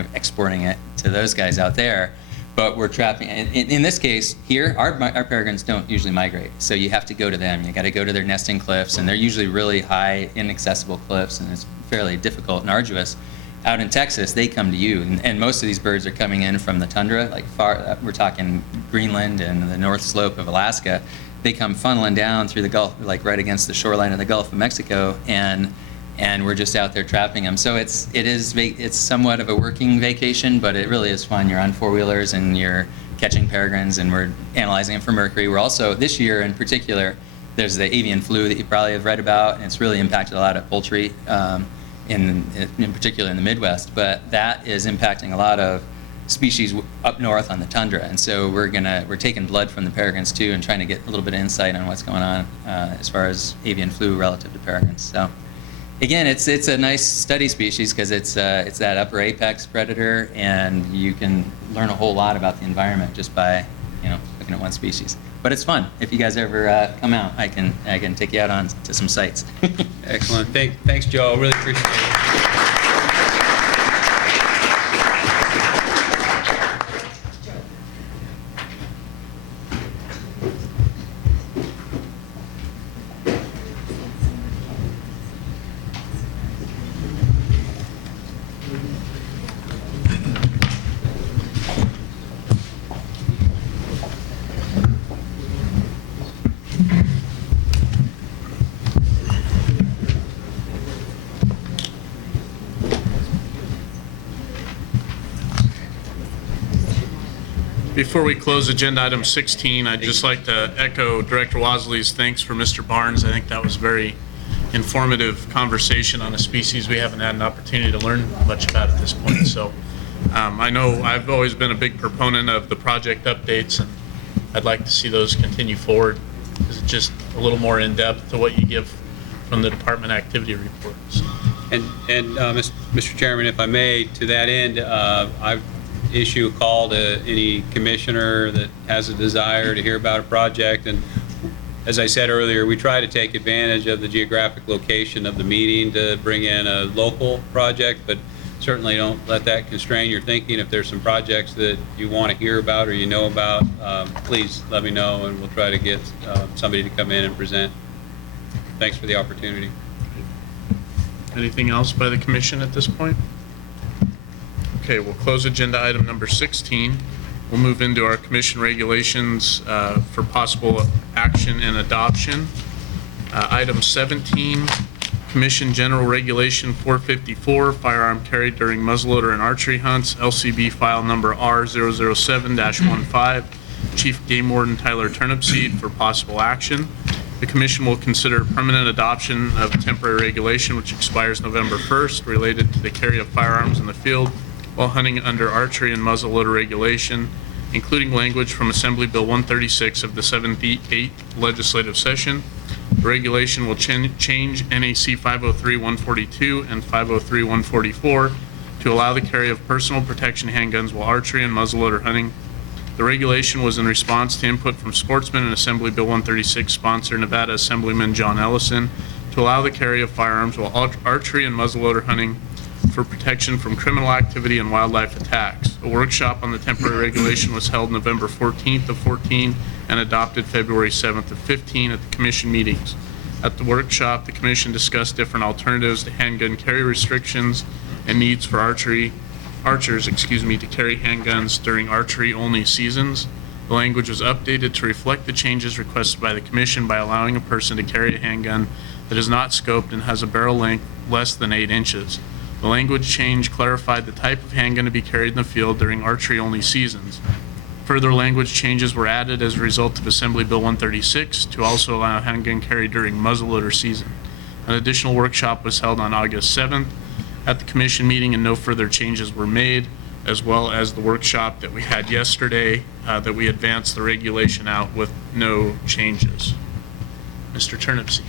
kind of exporting it to those guys out there. But we're trapping, in this case here, our peregrines don't usually migrate, so you have to go to them. You got to go to their nesting cliffs, and they're usually really high, inaccessible cliffs, and it's fairly difficult and arduous. Out in Texas, they come to you, and most of these birds are coming in from the tundra, like far, we're talking Greenland and the North Slope of Alaska. They come funneling down through the Gulf, like right against the shoreline of the Gulf of Mexico, and we're just out there trapping them. So it's somewhat of a working vacation, but it really is fun. You're on four-wheelers and you're catching peregrines, and we're analyzing them for mercury. We're also, this year in particular, there's the avian flu that you probably have read about, and it's really impacted a lot of poultry, in particular in the Midwest. But that is impacting a lot of species up north on the tundra, and so we're taking blood from the peregrines too, and trying to get a little bit of insight on what's going on as far as avian flu relative to peregrines. So. Again, it's a nice study species because it's that upper apex predator, and you can learn a whole lot about the environment just by looking at one species. But it's fun. If you guys ever come out, I can take you out on to some sites. Excellent. Thanks, Joe. Really appreciate it. Before we close agenda item 16, I'd just like to echo Director Wasley's thanks for Mr. Barnes. I think that was a very informative conversation on a species we haven't had an opportunity to learn much about at this point. So I know I've always been a big proponent of the project updates, and I'd like to see those continue forward. It's just a little more in-depth to what you give from the department activity reports. And Mr. Chairman, if I may, to that end, I've issue a call to any commissioner that has a desire to hear about a project. And as I said earlier, we try to take advantage of the geographic location of the meeting to bring in a local project, but certainly don't let that constrain your thinking. If there's some projects that you want to hear about or you know about, please let me know, and we'll try to get somebody to come in and present. Thanks for the opportunity. Anything else by the commission at this point? Okay, we'll close agenda item number 16. We'll move into our commission regulations for possible action and adoption. Item 17, Commission General Regulation 454, firearm carried during muzzleloader and archery hunts, LCB file number R007-15, Chief Game Warden Tyler Turnipseed for possible action. The commission will consider permanent adoption of a temporary regulation which expires November 1st related to the carry of firearms in the field while hunting under archery and muzzleloader regulation, including language from Assembly Bill 136 of the 78th legislative session. The regulation will change NAC 503-142 and 503-144 to allow the carry of personal protection handguns while archery and muzzleloader hunting. The regulation was in response to input from sportsmen and Assembly Bill 136 sponsor Nevada Assemblyman John Ellison to allow the carry of firearms while archery and muzzleloader hunting for protection from criminal activity and wildlife attacks. A workshop on the temporary regulation was held November 14th of 14 and adopted February 7th of 15 at the commission meetings. At the workshop, the commission discussed different alternatives to handgun carry restrictions and needs for archers to carry handguns during archery-only seasons. The language was updated to reflect the changes requested by the commission by allowing a person to carry a handgun that is not scoped and has a barrel length less than 8 inches. The language change clarified the type of handgun to be carried in the field during archery-only seasons. Further language changes were added as a result of Assembly Bill 136 to also allow handgun carry during muzzleloader season. An additional workshop was held on August 7th at the commission meeting, and no further changes were made, as well as the workshop that we had yesterday that we advanced the regulation out with no changes. Mr. Turnipseed.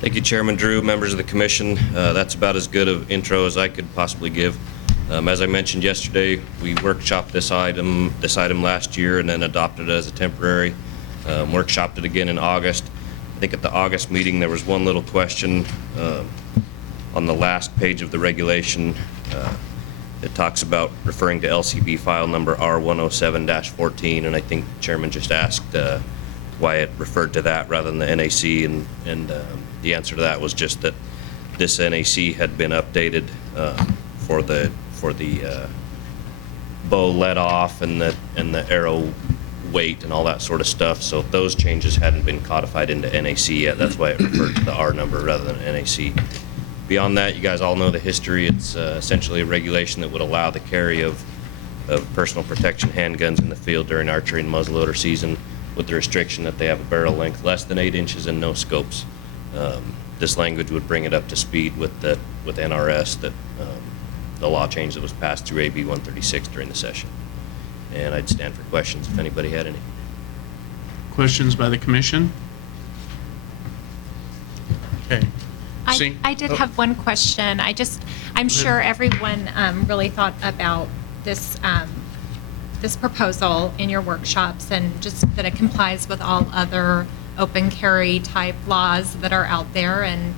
Thank you, Chairman Drew, members of the commission. That's about as good of intro as I could possibly give. As I mentioned yesterday, we workshopped this item last year and then adopted it as a temporary. Workshopped it again in August. I think at the August meeting there was one little question on the last page of the regulation. It talks about referring to LCB file number R107-14, and I think the chairman just asked why it referred to that rather than the NAC, and the answer to that was just that this NAC had been updated for the bow let off and the arrow weight and all that sort of stuff. So those changes hadn't been codified into NAC yet. That's why it referred to the R number rather than NAC. Beyond that, you guys all know the history. It's essentially a regulation that would allow the carry of personal protection handguns in the field during archery and muzzleloader season, with the restriction that they have a barrel length less than 8 inches and no scopes. This language would bring it up to speed with NRS, that the law change that was passed through AB 136 during the session. And I'd stand for questions if anybody had any. Questions by the commission? Okay. I did have one question. I'm sure everyone really thought about this this proposal in your workshops, and just that it complies with all other open carry type laws that are out there. And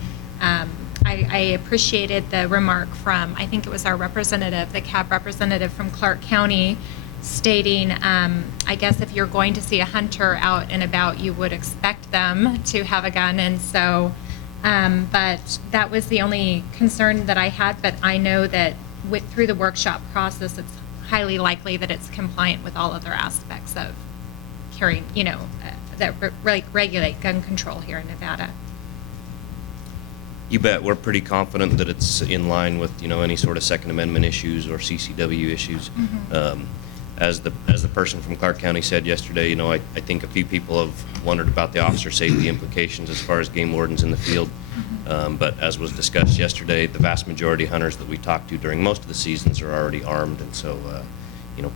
I appreciated the remark from, I think it was our representative, the CAB representative from Clark County, stating, I guess if you're going to see a hunter out and about, you would expect them to have a gun. And so, but that was the only concern that I had. But I know that through the workshop process, it's highly likely that it's compliant with all other aspects of carrying, that regulate gun control here in Nevada. You bet. We're pretty confident that it's in line with, any sort of Second Amendment issues or CCW issues. Mm-hmm. As the person from Clark County said yesterday, I think a few people have wondered about the officer safety implications as far as game wardens in the field. But as was discussed yesterday, the vast majority of hunters that we talked to during most of the seasons are already armed, and so,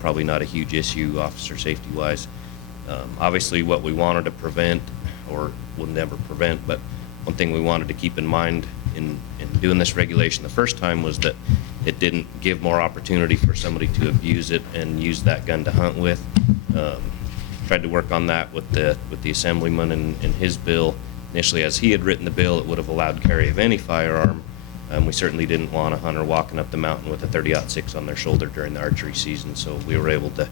probably not a huge issue officer safety-wise. Obviously, what we wanted to prevent, or will never prevent, but one thing we wanted to keep in mind in doing this regulation the first time was that it didn't give more opportunity for somebody to abuse it and use that gun to hunt with. Tried to work on that with the assemblyman and his bill. Initially, as he had written the bill, it would have allowed carry of any firearm. We certainly didn't want a hunter walking up the mountain with a 30-06 on their shoulder during the archery season, so we were able to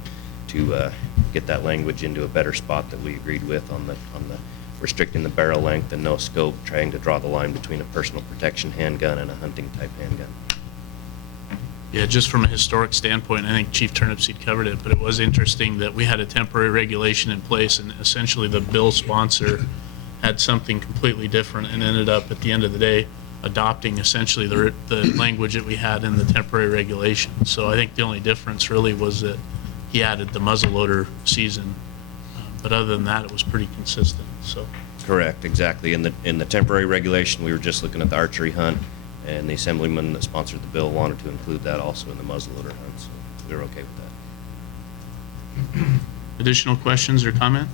get that language into a better spot that we agreed with on the restricting the barrel length and no scope, trying to draw the line between a personal protection handgun and a hunting type handgun. Yeah, just from a historic standpoint, I think Chief Turnipseed covered it, but it was interesting that we had a temporary regulation in place, and essentially the bill sponsor had something completely different and ended up at the end of the day adopting essentially the language that we had in the temporary regulation. So I think the only difference really was that he added the muzzleloader season, but other than that, it was pretty consistent. So Correct, exactly. In the temporary regulation, we were just looking at the archery hunt, and the assemblyman that sponsored the bill wanted to include that also in the muzzleloader hunt, so we were okay with that. additional questions or comment?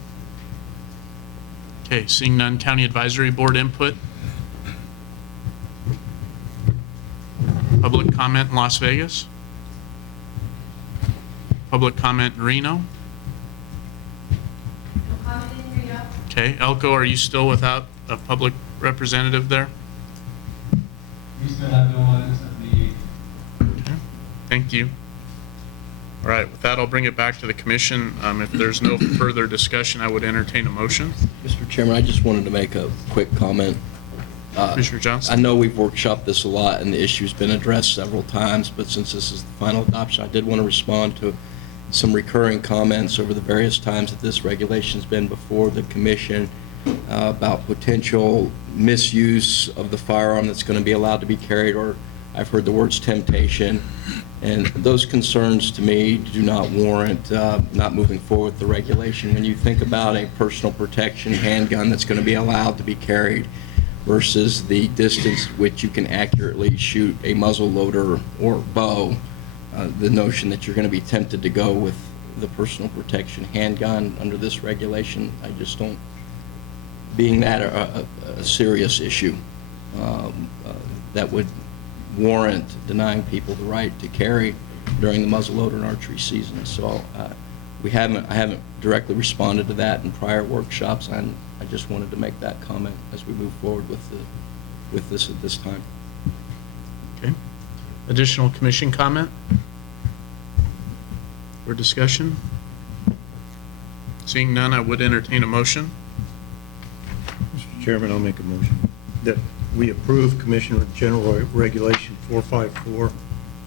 Okay, seeing none, County Advisory Board input. Public comment in Las Vegas. Public comment in Reno. Okay, Elko, are you still without a public representative there? We still have no one as of the Okay, thank you. All right, with that, I'll bring it back to the commission. If there's no further discussion, I would entertain a motion. Mr. Chairman, I just wanted to make a quick comment. Commissioner I Johnson? know we've workshopped this a lot and the issue's been addressed several times, but since this is the final adoption, I did want to respond to some recurring comments over the various times that this regulation's been before the commission about potential misuse of the firearm that's going to be allowed to be carried, or I've heard the words temptation. And those concerns to me do not warrant not moving forward with the regulation. When you think about a personal protection handgun that's going to be allowed to be carried versus the distance which you can accurately shoot a muzzle loader or bow, the notion that you're going to be tempted to go with the personal protection handgun under this regulation, I just don't, being that a serious issue that would warrant denying people the right to carry during the muzzleloader and archery season. So I haven't directly responded to that in prior workshops, and I just wanted to make that comment as we move forward with this at this time. Okay. Additional commission comment? or discussion? Seeing none, I would entertain a motion. Mr. Chairman, I'll make a motion that we approve Commissioner General Regulation 454,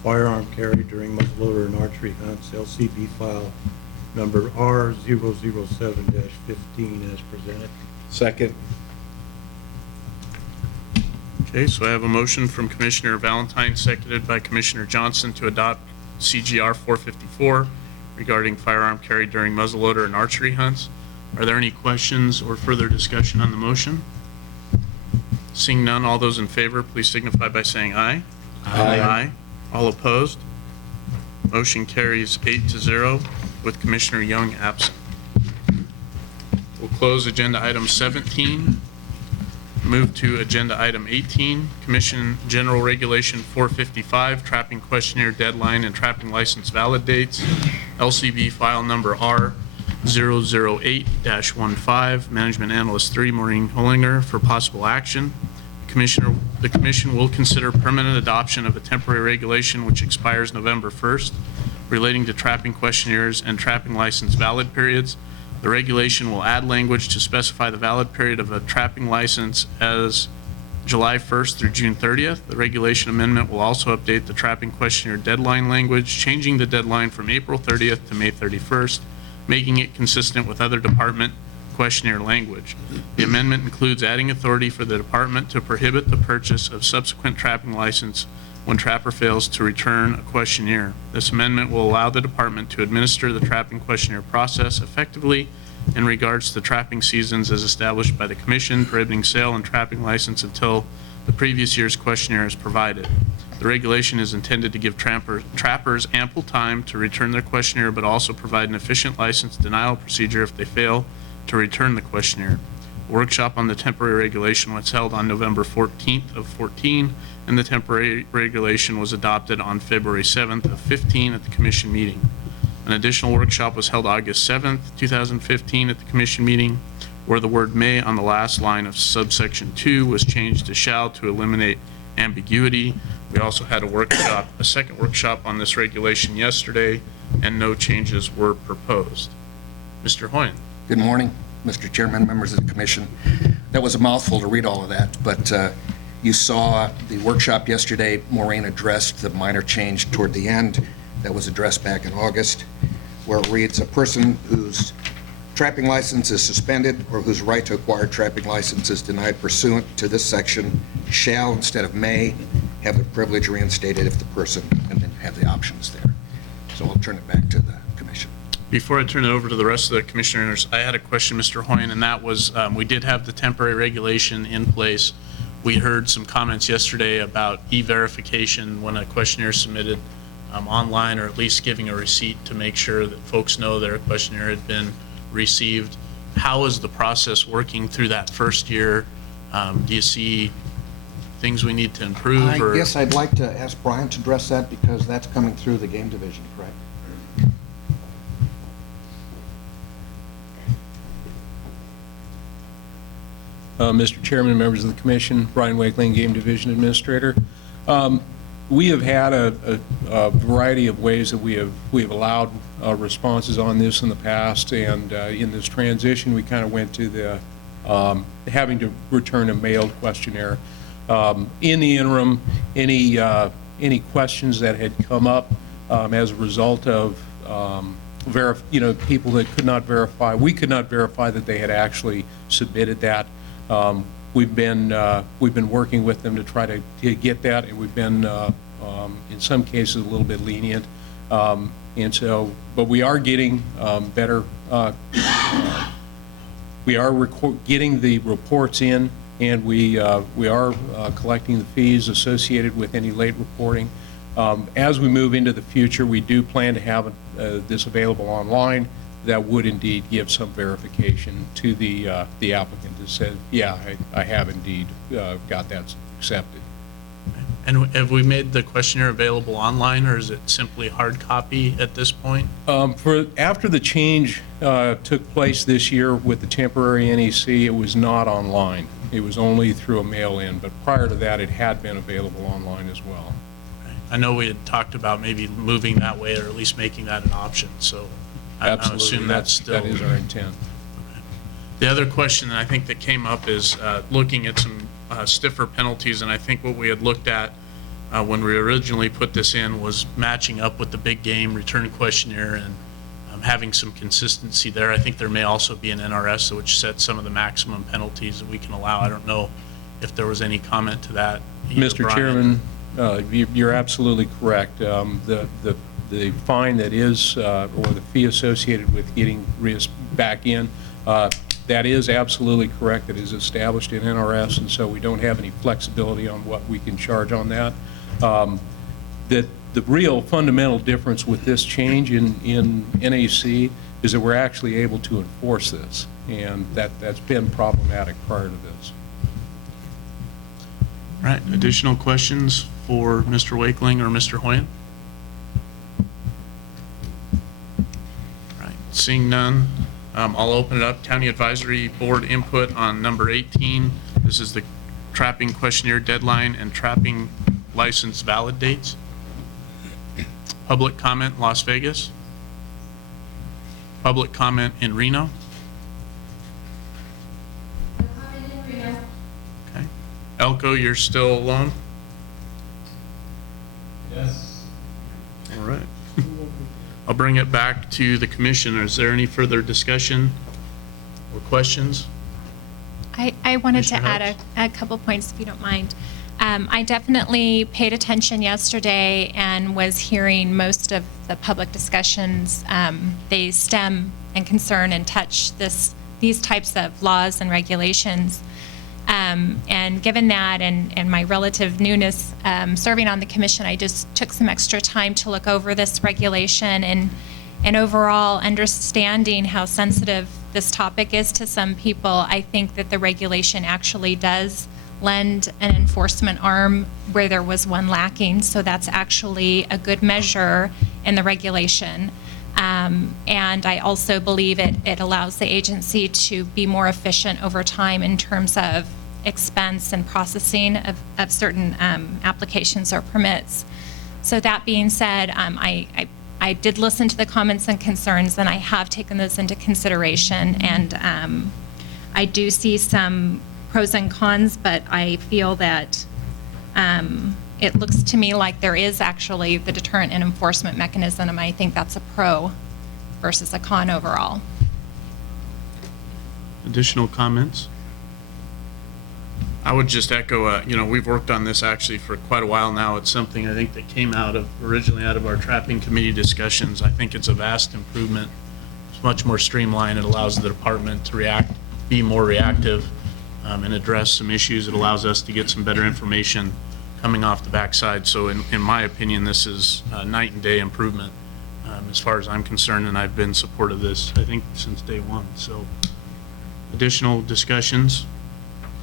firearm carry during muzzleloader and archery hunts, LCB file number R007-15 as presented. Second. Okay, so I have a motion from Commissioner Valentine, seconded by Commissioner Johnson to adopt CGR 454 regarding firearm carry during muzzleloader and archery hunts. Are there any questions or further discussion on the motion? Seeing none, all those in favor, please signify by saying aye. Aye. All opposed? Motion carries 8-0 with Commissioner Young absent. We'll close agenda item 17. Move to agenda item 18, Commission General Regulation 455, Trapping Questionnaire Deadline and Trapping License Valid Dates, LCB file number R008-15, Management Analyst 3, Maureen Hollinger, for possible action. The Commission will consider permanent adoption of a temporary regulation which expires November 1st, relating to trapping questionnaires and trapping license valid periods. The regulation will add language to specify the valid period of a trapping license as July 1st through June 30th. The regulation amendment will also update the trapping questionnaire deadline language, changing the deadline from April 30th to May 31st, making it consistent with other department questionnaire language. The amendment includes adding authority for the department to prohibit the purchase of subsequent trapping license when trapper fails to return a questionnaire. This amendment will allow the department to administer the trapping questionnaire process effectively in regards to trapping seasons as established by the Commission, prohibiting sale and trapping license until the previous year's questionnaire is provided. The regulation is intended to give trappers ample time to return their questionnaire, but also provide an efficient license denial procedure if they fail to return the questionnaire. A workshop on the temporary regulation was held on November 14th of 14, and the temporary regulation was adopted on February 7th of 15 at the Commission meeting. An additional workshop was held August 7th, 2015 at the Commission meeting, where the word may on the last line of subsection 2 was changed to shall to eliminate ambiguity. We also had a second workshop on this regulation yesterday, and no changes were proposed. Mr. Hoyen. Good morning, Mr. Chairman, members of the Commission. That was a mouthful to read all of that, but you saw the workshop yesterday. Maureen addressed the minor change toward the end that was addressed back in August, where it reads, a person whose trapping license is suspended or whose right to acquire trapping license is denied pursuant to this section shall, instead of may, have the privilege reinstated if the person, and then have the options there. So I'll turn it back to the Commission. Before I turn it over to the rest of the commissioners, I had a question, Mr. Hoyen, and that was, we did have the temporary regulation in place. We heard some comments yesterday about e-verification when a questionnaire is submitted online, or at least giving a receipt to make sure that folks know their questionnaire had been received. How is the process working through that first year? Do you see things we need to improve? I guess I'd like to ask Brian to address that, because that's coming through the game division, correct? Mr. Chairman, members of the Commission, Brian Wakeling, Game Division Administrator. We have had a variety of ways that we have allowed responses on this in the past, and in this transition, we kind of went to the having to return a mailed questionnaire. In the interim, any questions that had come up as a result of people that could not verify, we could not verify that they had actually submitted that. We've been working with them to try to get that, and we've been in some cases a little bit lenient, and so, but we are getting better. We are getting the reports in, and we are collecting the fees associated with any late reporting. As we move into the future, we do plan to have this available online. That would indeed give some verification to the applicant that says, yeah, I have indeed got that accepted. And have we made the questionnaire available online, or is it simply hard copy at this point? After the change took place this year with the temporary NEC, it was not online. It was only through a mail-in, but prior to that, it had been available online as well. Okay. I know we had talked about maybe moving that way, or at least making that an option, so I Absolutely. assume that's still. That is our intent. The other question that I think that came up is looking at some stiffer penalties, and I think what we had looked at when we originally put this in was matching up with the big game return questionnaire and having some consistency there. I think there may also be an NRS which sets some of the maximum penalties that we can allow. I don't know if there was any comment to that. either, Mr. Brian. Chairman, you're absolutely correct. The fine that is, or the fee associated with getting back in, that is absolutely correct. It is established in NRS, and so we don't have any flexibility on what we can charge on that. The real fundamental difference with this change in NAC is that we're actually able to enforce this, and that's been problematic prior to this. All right, additional questions for Mr. Wakeling or Mr. Hoyen? All right, seeing none, I'll open it up. County Advisory Board input on number 18. This is the trapping questionnaire deadline and trapping license valid dates. Public comment, Las Vegas. Public comment in Reno. Okay. Elko, you're still alone? Yes. All right. I'll bring it back to the commission. Is there any further discussion or questions? I wanted to Commissioner add Hobbs? a couple points, if you don't mind. I definitely paid attention yesterday and was hearing most of the public discussions. They stem and concern and touch these types of laws and regulations. And given that and my relative newness serving on the commission, I just took some extra time to look over this regulation and overall understanding how sensitive this topic is to some people. I think that the regulation actually does lend an enforcement arm where there was one lacking, so that's actually a good measure in the regulation. And I also believe it allows the agency to be more efficient over time in terms of expense and processing of certain applications or permits. So that being said, I did listen to the comments and concerns, and I have taken those into consideration, and I do see some pros and cons, but I feel that it looks to me like there is actually the deterrent and enforcement mechanism, and I think that's a pro versus a con overall. Additional comments? I would just echo, we've worked on this actually for quite a while now. It's something I think that came originally out of our trapping committee discussions. I think it's a vast improvement. It's much more streamlined. It allows the department to be more reactive and address some issues. It allows us to get some better information coming off the backside. So in my opinion, this is a night and day improvement as far as I'm concerned, and I've been supportive of this, I think, since day one. So additional discussions?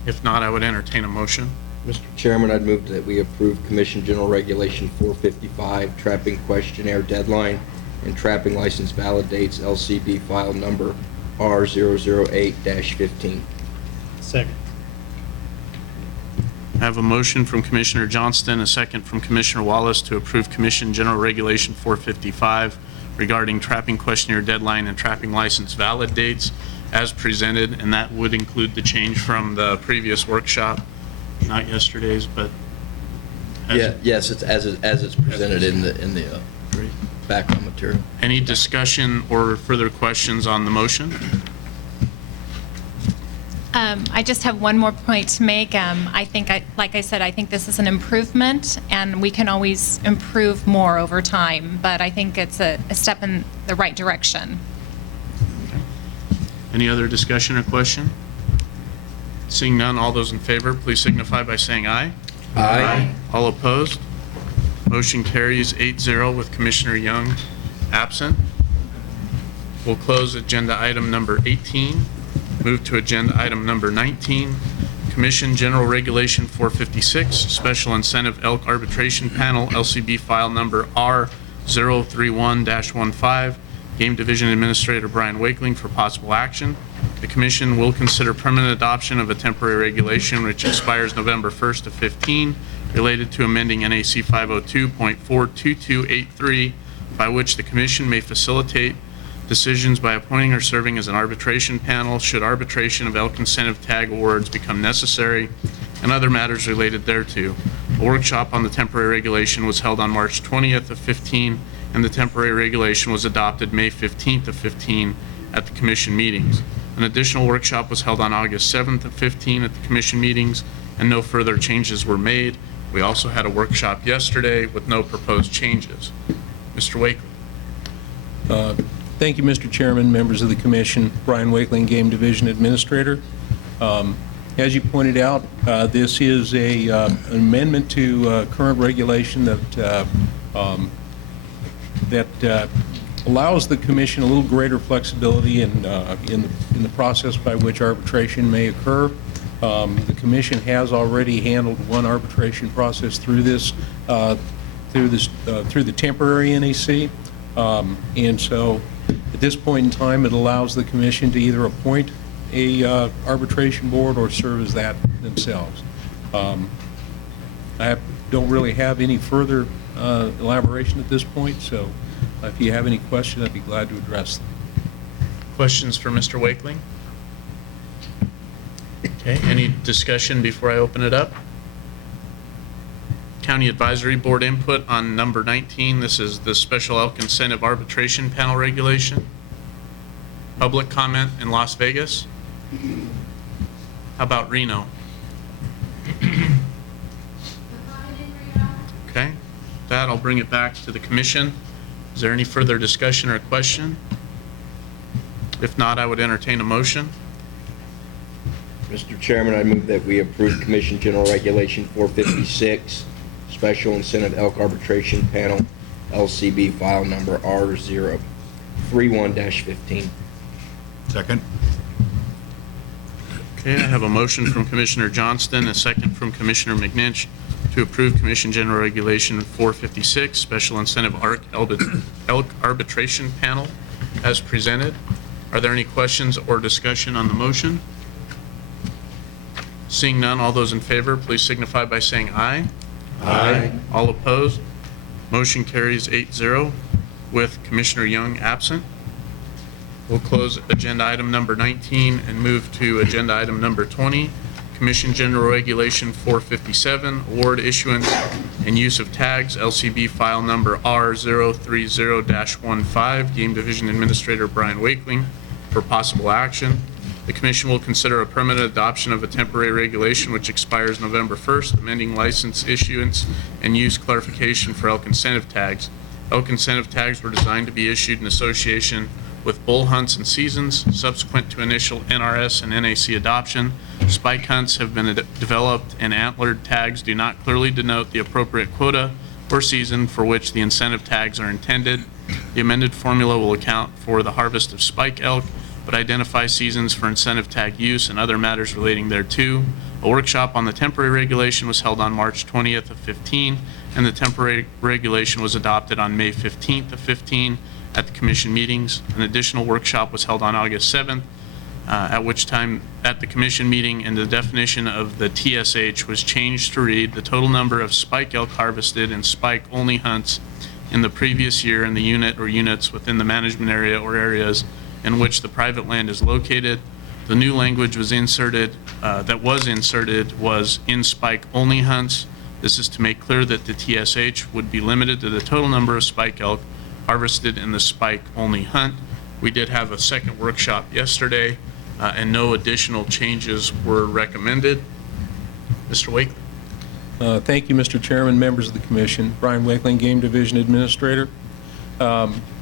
If not, I would entertain a motion. Mr. Chairman, I'd move that we approve Commission General Regulation 455, trapping questionnaire deadline and trapping license valid dates, LCB file number R008-15. Second. I have a motion from Commissioner Johnston, a second from Commissioner Wallace to approve Commission General Regulation 455 regarding trapping questionnaire deadline and trapping license valid dates as presented, and that would include the change from the previous workshop, not yesterday's, but Yes, it's as it's presented in the background material. Any discussion or further questions on the motion? I just have one more point to make. Like I said, I think this is an improvement, and we can always improve more over time, but I think it's a step in the right direction. Any other discussion or question? Seeing none, all those in favor, please signify by saying aye. Aye. All opposed? Motion carries 8-0 with Commissioner Young absent. We'll close agenda item number 18. Move to agenda item number 19. Commission General Regulation 456, Special Incentive Elk Arbitration Panel, LCB file number R031-15. Game Division Administrator Brian Wakeling for possible action. The Commission will consider permanent adoption of a temporary regulation which expires November 1st of 15 related to amending NAC 502.42283, by which the commission may facilitate decisions by appointing or serving as an arbitration panel should arbitration of elk incentive tag awards become necessary, and other matters related thereto. A workshop on the temporary regulation was held on March 20th of 15, and the temporary regulation was adopted May 15th of 15 at the commission meetings. An additional workshop was held on August 7th of 15 at the commission meetings, and no further changes were made. We also had a workshop yesterday with no proposed changes. Mr. Wakely. Thank you, Mr. Chairman, members of the commission. Brian Wakeling, Game Division Administrator. As you pointed out, this is an amendment to current regulation that allows the commission a little greater flexibility in the process by which arbitration may occur. The commission has already handled one arbitration process through this through the temporary NAC, and so at this point in time, it allows the commission to either appoint a arbitration board or serve as that themselves. I don't really have any further elaboration at this point, so if you have any questions, I'd be glad to address them. Questions for Mr. Wakeling? Okay, any discussion before I open it up? County Advisory Board input on number 19. This is the Special Elk Incentive Arbitration Panel Regulation. Public comment in Las Vegas? How about Reno? Okay, with that I'll bring it back to the commission. Is there any further discussion or question? If not, I would entertain a motion. Mr. Chairman, I move that we approve Commission General Regulation 456, Special Incentive Elk Arbitration Panel, LCB file number R031-15. Second. Okay, I have a motion from Commissioner Johnston, a second from Commissioner McNinch to approve Commission General Regulation 456, Special Incentive Elk Arbitration Panel as presented. Are there any questions or discussion on the motion? Seeing none, all those in favor, please signify by saying aye. Aye. All opposed? Motion carries 8-0 with Commissioner Young absent. We'll close agenda item number 19 and move to agenda item number 20, Commission General Regulation 457, Award Issuance and Use of Tags, LCB file number R030-15, Game Division Administrator Brian Wakeling, for possible action. The Commission will consider a permanent adoption of a temporary regulation which expires November 1st, amending license issuance and use clarification for elk incentive tags. Elk incentive tags were designed to be issued in association with bull hunts and seasons. Subsequent to initial NRS and NAC adoption, spike hunts have been developed, and antlered tags do not clearly denote the appropriate quota or season for which the incentive tags are intended. The amended formula will account for the harvest of spike elk, but identify seasons for incentive tag use and other matters relating thereto. A workshop on the temporary regulation was held on March 20th of 15, and the temporary regulation was adopted on May 15th of 15 at the commission meetings. An additional workshop was held on August 7th, at which time at the commission meeting, and the definition of the TSH was changed to read the total number of spike elk harvested in spike-only hunts in the previous year in the unit or units within the management area or areas in which the private land is located. The new language was inserted, was in spike-only hunts. This is to make clear that the TSH would be limited to the total number of spike elk harvested in the spike-only hunt. We did have a second workshop yesterday, and no additional changes were recommended. Mr. Wakeling. Thank you, Mr. Chairman, members of the commission. Brian Wakeling, Game Division Administrator.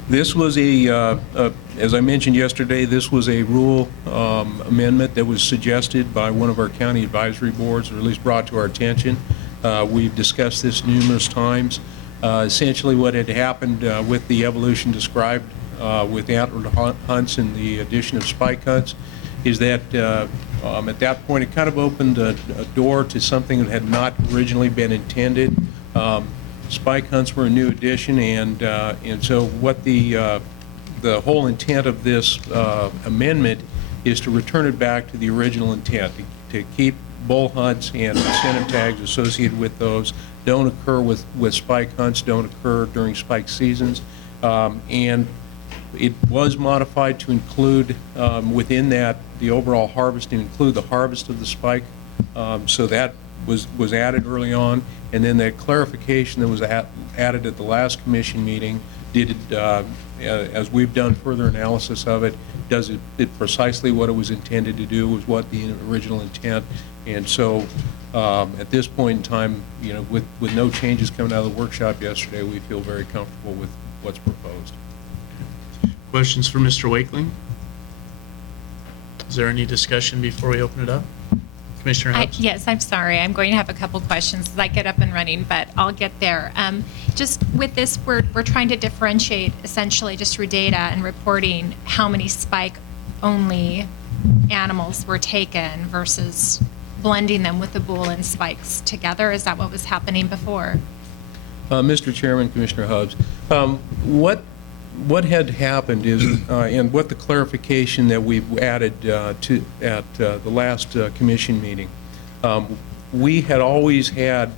This was as I mentioned yesterday, this was a rule amendment that was suggested by one of our county advisory boards, or at least brought to our attention. We've discussed this numerous times. Essentially what had happened with the evolution described with antlered hunts and the addition of spike hunts is that at that point it kind of opened a door to something that had not originally been intended. Spike hunts were a new addition, and so what the whole intent of this amendment is to return it back to the original intent, to keep bull hunts and incentive tags associated with those don't occur with spike hunts, don't occur during spike seasons. And it was modified to include within that the overall harvest, to include the harvest of the spike. So that was added early on. And then that clarification that was added at the last commission meeting did it, as we've done further analysis of it, does it precisely what it was intended to do, was what the original intent. And so at this point in time, you know, with no changes coming out of the workshop yesterday, we feel very comfortable with what's proposed. Questions for Mr. Wakeling? Is there any discussion before we open it up? Commissioner Hobbs? Yes, I'm sorry. I'm going to have a couple questions as I get up and running, but I'll get there. Just with this, we're trying to differentiate essentially just through data and reporting how many spike-only animals were taken versus blending them with the bull and spikes together. Is that what was happening before? Mr. Chairman, Commissioner Hobbs, what had happened is, and what the clarification that we've added at the last commission meeting, we had always had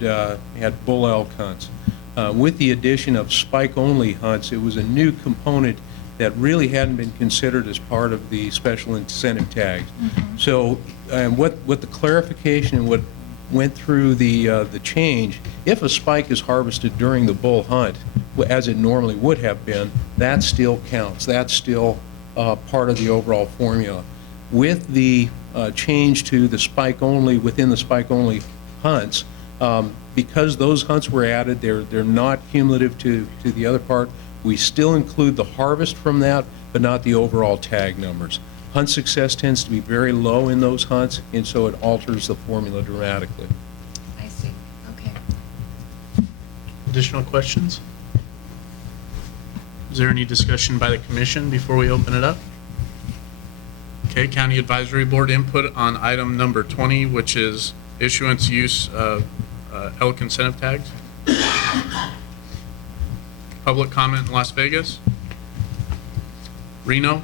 bull elk hunts. With the addition of spike-only hunts, it was a new component that really hadn't been considered as part of the special incentive tags. Mm-hmm. So, what the clarification and what went through the change, if a spike is harvested during the bull hunt, as it normally would have been, that still counts. That's still part of the overall formula. With the change to the spike-only, within the spike-only hunts, because those hunts were added, they're not cumulative to the other part. We still include the harvest from that, but not the overall tag numbers. Hunt success tends to be very low in those hunts, and so it alters the formula dramatically. I see. Okay. Additional questions? Is there any discussion by the commission before we open it up? Okay, County Advisory Board input on item number 20, which is issuance use of elk incentive tags. Public comment in Las Vegas? Reno?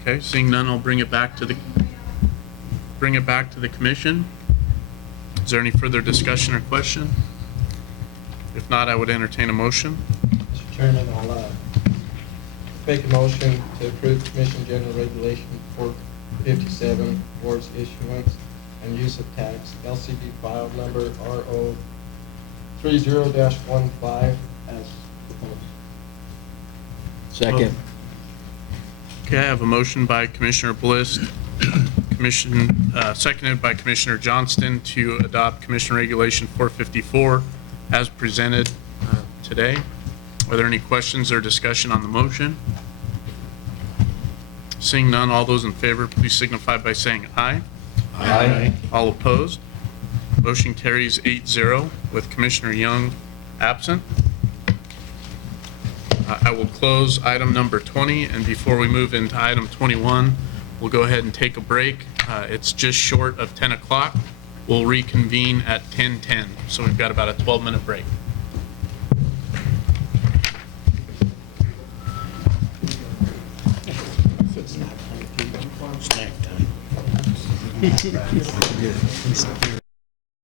Okay, seeing none, I'll bring it back to the commission. Is there any further discussion or question? If not, I would entertain a motion. Mr. Chairman, I'll make a motion to approve Commission General Regulation 457, awards issuance and use of tags, LCD file number RO 30-15 as proposed. Second. Okay, I have a motion by Commissioner Bliss, seconded by Commissioner Johnston to adopt Commission Regulation 454 as presented today. Are there any questions or discussion on the motion? Seeing none, all those in favor, please signify by saying aye. Aye. All opposed? Motion carries 8-0 with Commissioner Young absent. I will close item number 20, and before we move into item 21, we'll go ahead and take a break. It's just short of 10 o'clock. We'll reconvene at 10:10, so we've got about a 12-minute break. Snack time.